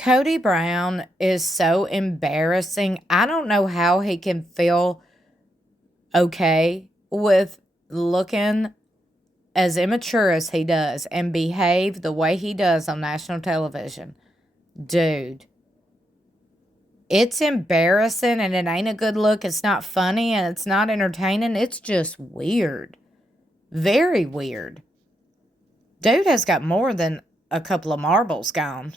Kody Brown is so embarrassing. I don't know how he can feel okay with looking as immature as he does and behave the way he does on national television. Dude, it's embarrassing and it ain't a good look. It's not funny and it's not entertaining. It's just weird. Very weird. Dude has got more than a couple of marbles gone.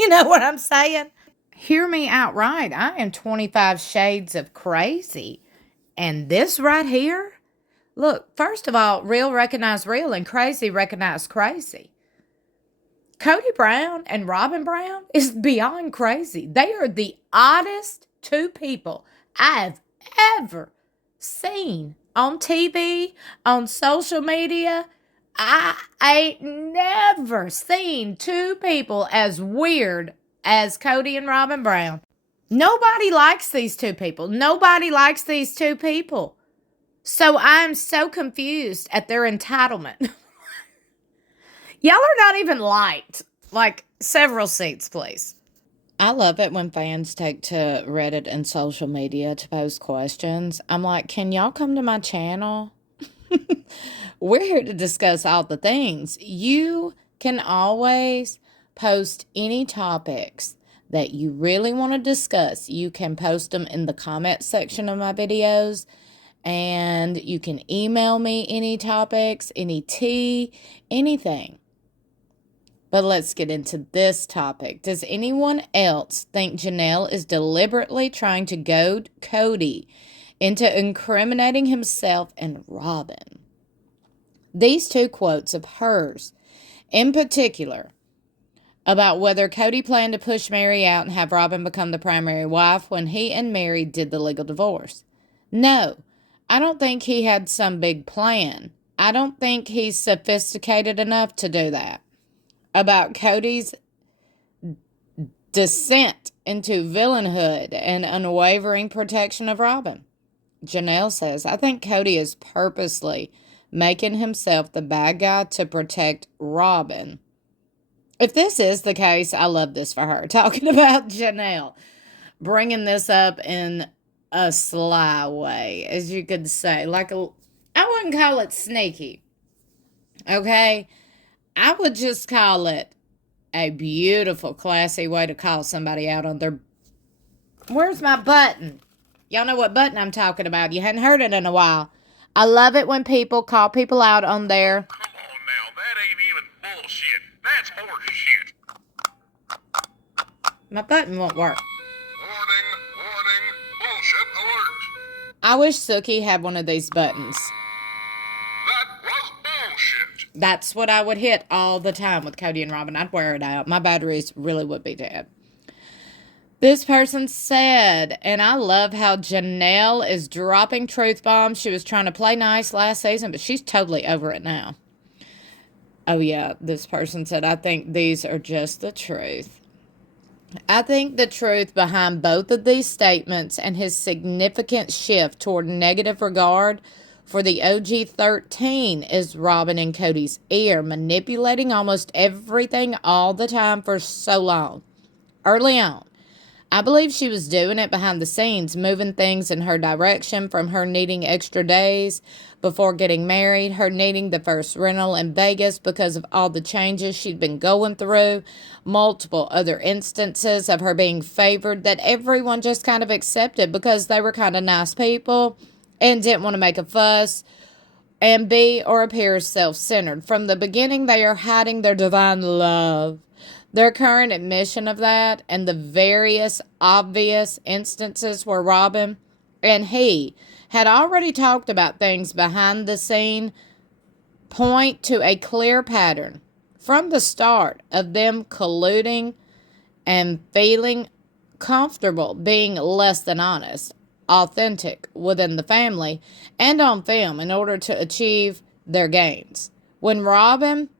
You know what I'm saying? Hear me outright. I am 25 shades of crazy. And this right here, look, first of all, real recognize real and crazy recognize crazy. Kody Brown and Robyn Brown is beyond crazy. They are the oddest two people I've ever seen on TV, on social media. I ain't never seen two people as weird as Kody and Robyn Brown. Nobody likes these two people. Nobody likes these two people. So I'm so confused at their entitlement. Y'all are not even liked. Like, several seats, please. I love it when fans take to Reddit and social media to post questions. I'm like, can y'all come to my channel? We're here to discuss all the things. You can always post any topics that you really want to discuss. You can post them in the comment section of my videos, and you can email me any topics, any tea, anything. But let's get into this topic. Does anyone else think Janelle is deliberately trying to goad Cody into incriminating himself and Robyn? These two quotes of hers, in particular, about whether Cody planned to push Mary out and have Robyn become the primary wife when he and Mary did the legal divorce. No, I don't think he had some big plan. I don't think he's sophisticated enough to do that. About Cody's descent into villainhood and unwavering protection of Robyn. Janelle says, I think Cody is purposely making himself the bad guy to protect Robyn. If this is the case, I love this for her. Talking about Janelle, bringing this up in a sly way, as you could say. I wouldn't call it sneaky, okay? I would just call it a beautiful, classy way to call somebody out on their... Where's my button? Y'all know what button I'm talking about. You hadn't heard it in a while. I love it when people call people out on their... Come on now, that ain't even bullshit. That's horse shit. My button won't work. Warning, bullshit alert. I wish Suki had one of these buttons. That was bullshit. That's what I would hit all the time with Cody and Robyn. I'd wear it out. My batteries really would be dead. This person said, and I love how Janelle is dropping truth bombs. She was trying to play nice last season, but she's totally over it now. Oh, yeah, this person said, I think these are just the truth. I think the truth behind both of these statements and his significant shift toward negative regard for the OG-13 is Robyn and Cody's ear, manipulating almost everything all the time for so long. Early on, I believe she was doing it behind the scenes, moving things in her direction, from her needing extra days before getting married, her needing the first rental in Vegas because of all the changes she'd been going through, multiple other instances of her being favored that everyone just kind of accepted because they were kind of nice people and didn't want to make a fuss and be or appear self-centered. From the beginning, they are hiding their divine love. Their current admission of that and the various obvious instances where Robyn and he had already talked about things behind the scene point to a clear pattern from the start of them colluding and feeling comfortable being less than honest, authentic within the family and on film in order to achieve their gains. When Robyn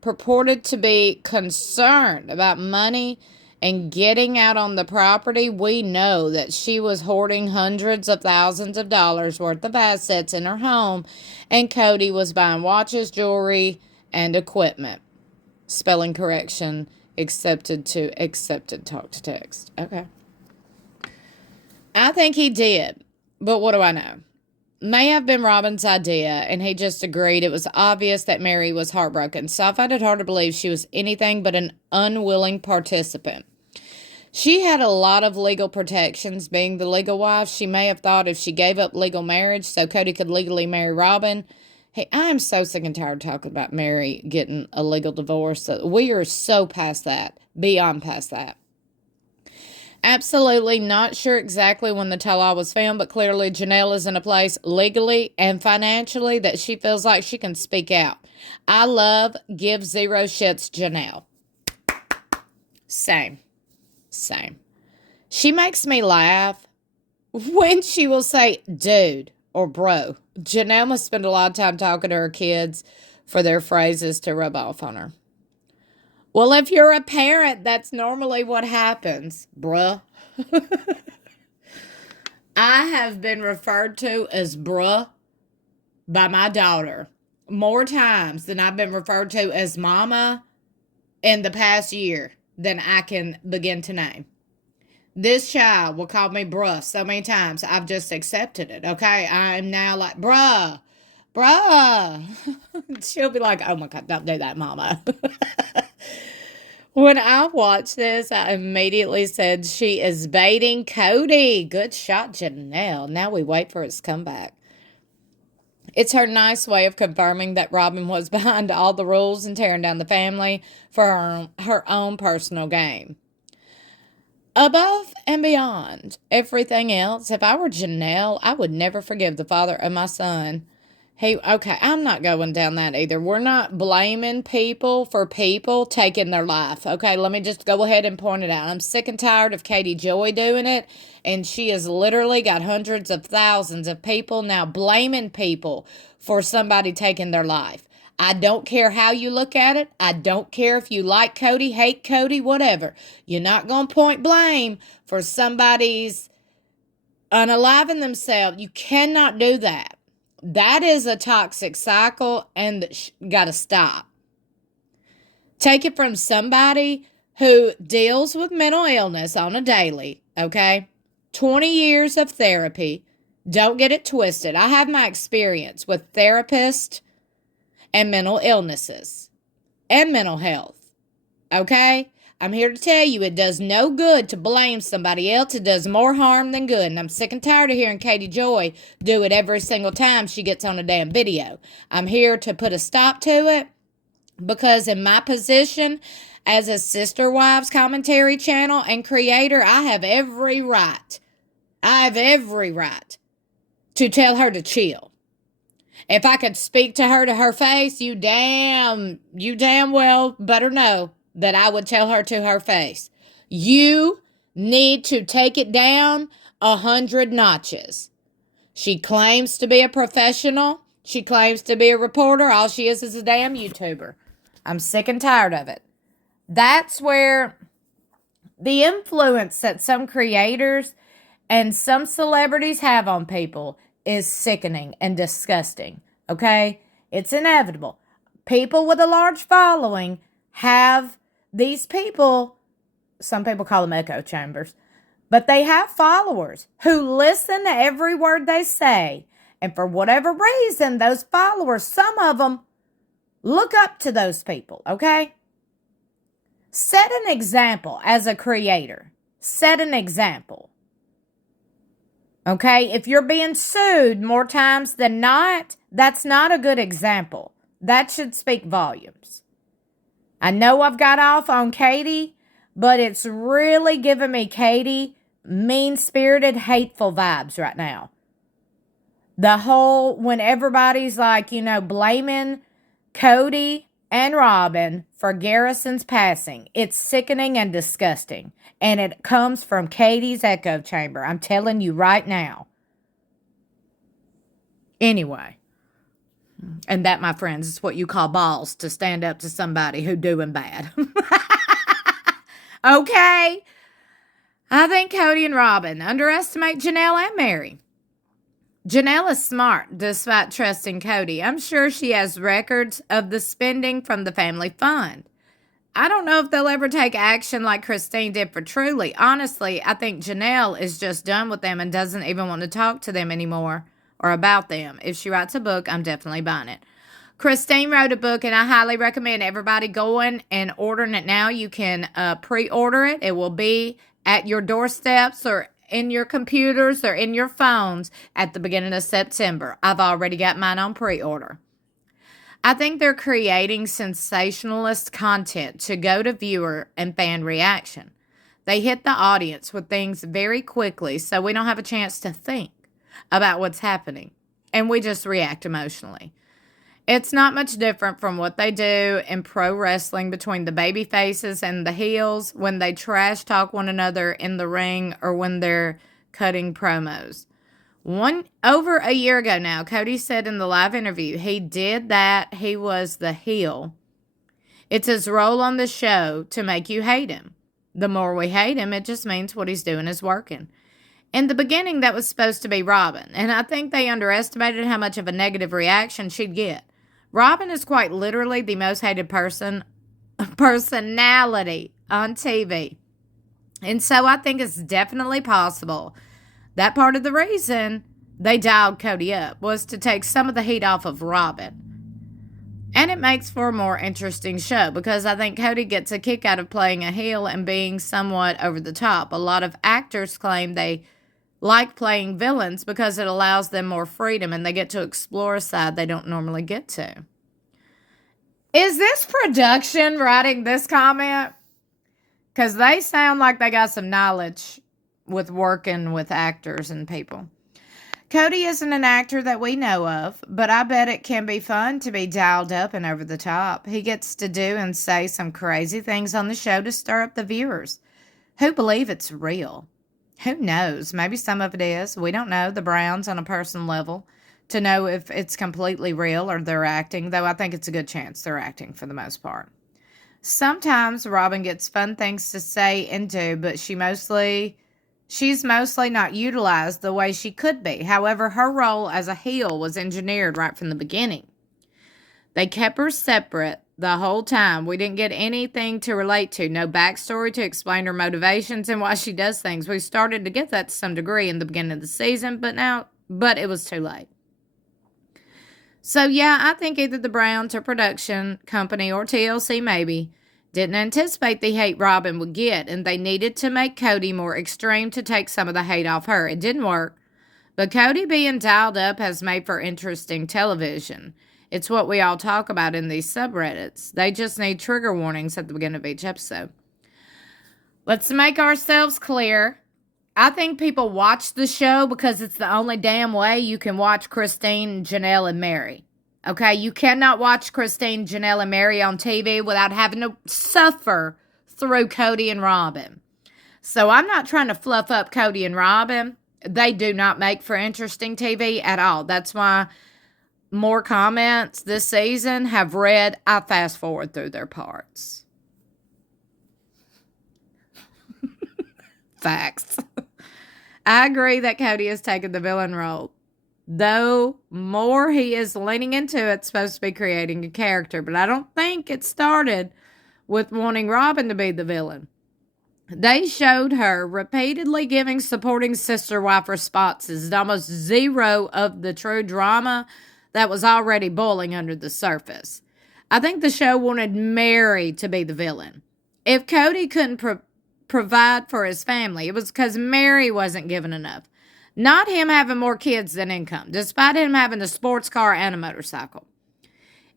purported to be concerned about money and getting out on the property, we know that she was hoarding hundreds of thousands of dollars worth of assets in her home, and Cody was buying watches, jewelry, and equipment. Spelling correction, accepted talk to text. Okay. I think he did, but what do I know? May have been Robyn's idea, and he just agreed. It was obvious that Mary was heartbroken, so I find it hard to believe she was anything but an unwilling participant. She had a lot of legal protections. Being the legal wife, she may have thought if she gave up legal marriage so Cody could legally marry Robyn. Hey, I am so sick and tired of talking about Mary getting a legal divorce. We are so past that, beyond past that. Absolutely not sure exactly when the tell-all was filmed, but clearly Janelle is in a place legally and financially that she feels like she can speak out. I love give zero shits Janelle. Same. She makes me laugh when she will say dude or bro. Janelle must spend a lot of time talking to her kids for their phrases to rub off on her. Well, if you're a parent, that's normally what happens, bruh. I have been referred to as bruh by my daughter more times than I've been referred to as mama in the past year than I can begin to name. This child will call me bruh so many times. I've just accepted it, okay? I'm now like, bruh. She'll be like, oh my God, don't do that, mama. When I watched this, I immediately said she is baiting Cody. Good shot, Janelle. Now we wait for its comeback. It's her nice way of confirming that Robyn was behind all the rules and tearing down the family for her own personal gain. Above and beyond everything else, if I were Janelle, I would never forgive the father of my son. I'm not going down that either. We're not blaming people for people taking their life. Okay, let me just go ahead and point it out. I'm sick and tired of Kody Joy doing it, and she has literally got hundreds of thousands of people now blaming people for somebody taking their life. I don't care how you look at it. I don't care if you like Cody, hate Cody, whatever. You're not going to point blame for somebody's unaliving themselves. You cannot do that. That is a toxic cycle and got to stop. Take it from somebody who deals with mental illness on a daily, okay? 20 years of therapy. Don't get it twisted. I have my experience with therapists and mental illnesses and mental health, okay? I'm here to tell you it does no good to blame somebody else. It does more harm than good. And I'm sick and tired of hearing Kody Joy do it every single time she gets on a damn video. I'm here to put a stop to it because in my position as a Sister Wives commentary channel and creator, I have every right. To tell her to chill. If I could speak to her face, you damn well better know that I would tell her to her face. You need to take it down 100 notches. She claims to be a professional. She claims to be a reporter. All she is a damn YouTuber. I'm sick and tired of it. That's where the influence that some creators and some celebrities have on people is sickening and disgusting. Okay? It's inevitable. People with a large following have these people, some people call them echo chambers, but they have followers who listen to every word they say. And for whatever reason, those followers, some of them look up to those people, okay? Set an example as a creator. Set an example. Okay? If you're being sued more times than not, that's not a good example. That should speak volumes. I know I've got off on Kody, but it's really giving me Kody mean-spirited, hateful vibes right now. The whole, when everybody's like, blaming Cody and Robyn for Garrison's passing, it's sickening and disgusting. And it comes from Kody's echo chamber. I'm telling you right now. Anyway. And that, my friends, is what you call balls to stand up to somebody who doing bad. Okay? I think Cody and Robyn underestimate Janelle and Mary. Janelle is smart despite trusting Cody. I'm sure she has records of the spending from the family fund. I don't know if they'll ever take action like Christine did for Truly. Honestly, I think Janelle is just done with them and doesn't even want to talk to them anymore or about them. If she writes a book, I'm definitely buying it. Christine wrote a book, and I highly recommend everybody going and ordering it now. You can pre-order it. It will be at your doorsteps or in your computers or in your phones at the beginning of September. I've already got mine on pre-order. I think they're creating sensationalist content to go to viewer and fan reaction. They hit the audience with things very quickly, so we don't have a chance to think about what's happening, and we just react emotionally. It's not much different from what they do in pro wrestling between the baby faces and the heels when they trash talk one another in the ring or when they're cutting promos. Over a year ago now, Cody said in the live interview he did that. He was the heel. It's his role on the show to make you hate him. The more we hate him, it just means what he's doing is working. In the beginning, that was supposed to be Robyn, and I think they underestimated how much of a negative reaction she'd get. Robyn is quite literally the most hated personality on TV. And so I think it's definitely possible that part of the reason they dialed Cody up was to take some of the heat off of Robyn. And it makes for a more interesting show because I think Cody gets a kick out of playing a heel and being somewhat over the top. A lot of actors claim they like playing villains because it allows them more freedom and they get to explore a side they don't normally get to. Is this production writing this comment? Because they sound like they got some knowledge with working with actors and people. Cody isn't an actor that we know of, but I bet it can be fun to be dialed up and over the top. He gets to do and say some crazy things on the show to stir up the viewers who believe it's real. Who knows? Maybe some of it is. We don't know the Browns on a personal level to know if it's completely real or they're acting, though I think it's a good chance they're acting for the most part. Sometimes Robyn gets fun things to say and do, but she's mostly not utilized the way she could be. However, her role as a heel was engineered right from the beginning. They kept her separate the whole time. We didn't get anything to relate to. No backstory to explain her motivations and why she does things. We started to get that to some degree in the beginning of the season, but it was too late. So, yeah, I think either the Browns or production company or TLC maybe didn't anticipate the hate Robyn would get, and they needed to make Cody more extreme to take some of the hate off her. It didn't work, but Cody being dialed up has made for interesting television. It's what we all talk about in these subreddits. They just need trigger warnings at the beginning of each episode. Let's make ourselves clear. I think people watch the show because it's the only damn way you can watch Christine, Janelle, and Mary. Okay, you cannot watch Christine, Janelle, and Mary on TV without having to suffer through Kody and Robyn. So I'm not trying to fluff up Kody and Robyn. They do not make for interesting TV at all. That's why more comments this season have read, I fast forward through their parts. Facts. I agree that Cody has taken the villain role. Though more he is leaning into it, it's supposed to be creating a character. But I don't think it started with wanting Robyn to be the villain. They showed her repeatedly giving supporting sister wife responses. Almost zero of the true drama that was already boiling under the surface. I think the show wanted Mary to be the villain. If Cody couldn't provide for his family, it was because Mary wasn't given enough. Not him having more kids than income, despite him having a sports car and a motorcycle.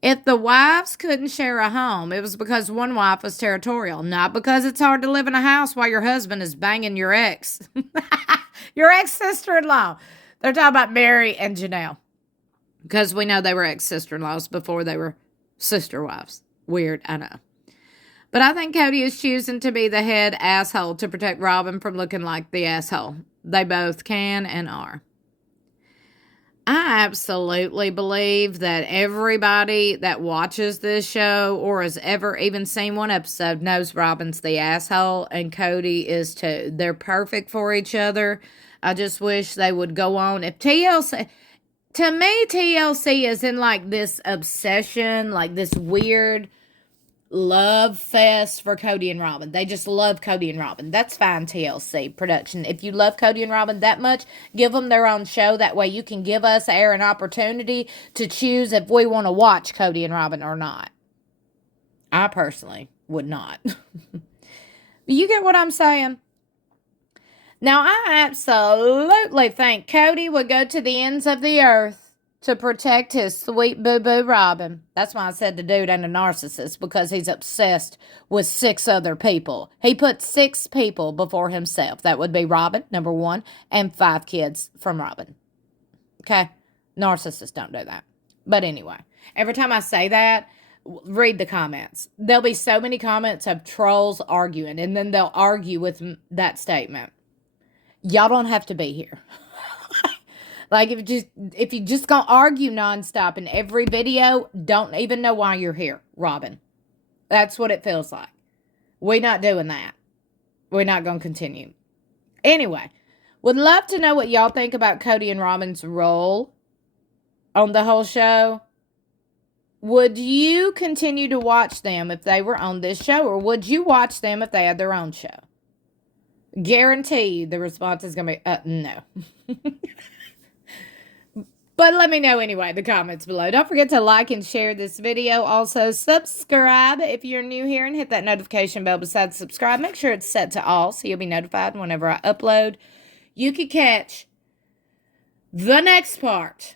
If the wives couldn't share a home, it was because one wife was territorial, not because it's hard to live in a house while your husband is banging your ex. Your ex-sister-in-law. They're talking about Mary and Janelle. Because we know they were ex-sister-in-laws before they were sister wives. Weird, I know. But I think Cody is choosing to be the head asshole to protect Robyn from looking like the asshole. They both can and are. I absolutely believe that everybody that watches this show or has ever even seen one episode knows Robyn's the asshole and Cody is too. They're perfect for each other. I just wish they would go on. If TLC... To me, TLC is in like this obsession, like this weird love fest for Kody and Robyn. They just love Kody and Robyn. That's fine, TLC production. If you love Kody and Robyn that much, give them their own show. That way you can give us air an opportunity to choose if we want to watch Kody and Robyn or not. I personally would not. You get what I'm saying? Now, I absolutely think Kody would go to the ends of the earth to protect his sweet boo-boo Robyn. That's why I said the dude ain't a narcissist, because he's obsessed with 6 other people. He put 6 people before himself. That would be Robyn, number 1, and 5 kids from Robyn. Okay? Narcissists don't do that. But anyway, every time I say that, read the comments. There'll be so many comments of trolls arguing, and then they'll argue with that statement. Y'all don't have to be here. Like, if you just gonna argue nonstop in every video, don't even know why you're here, Robyn. That's what it feels like. We're not doing that. We're not gonna continue. Anyway, would love to know what y'all think about Kody and Robyn's role on the whole show. Would you continue to watch them if they were on this show, or would you watch them if they had their own show? Guarantee the response is going to be, no. But let me know anyway in the comments below. Don't forget to like and share this video. Also, subscribe if you're new here, and hit that notification bell beside subscribe. Make sure it's set to all so you'll be notified whenever I upload. You can catch the next part,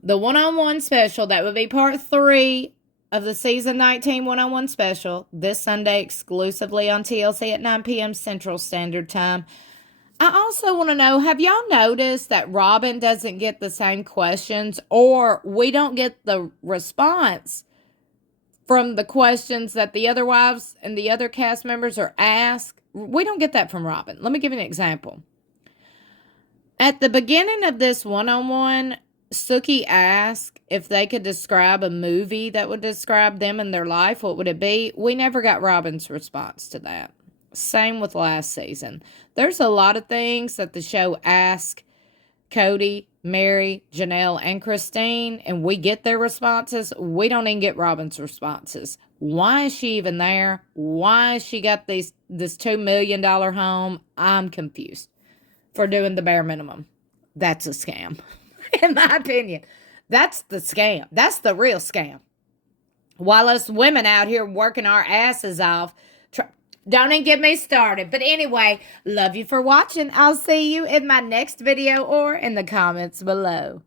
the one-on-one special. That would be part 3 of the season 19 one-on-one special, this Sunday exclusively on TLC at 9 p.m. Central Standard Time. I also want to know, have y'all noticed that Robyn doesn't get the same questions, or we don't get the response from the questions that the other wives and the other cast members are asked? We don't get that from Robyn. Let me give you an example. At the beginning of this one-on-one, Suki asked if they could describe a movie that would describe them and their life. What would it be? We never got Robyn's response to that. Same with last season. There's a lot of things that the show asks Kody, Mary, Janelle, and Christine, and we get their responses. We don't even get Robyn's responses. Why is she even there? Why she got this $2 million home? I'm confused. For doing the bare minimum. That's a scam. In my opinion. That's the scam. That's the real scam. While us women out here working our asses off, don't even get me started. But anyway, love you for watching. I'll see you in my next video or in the comments below.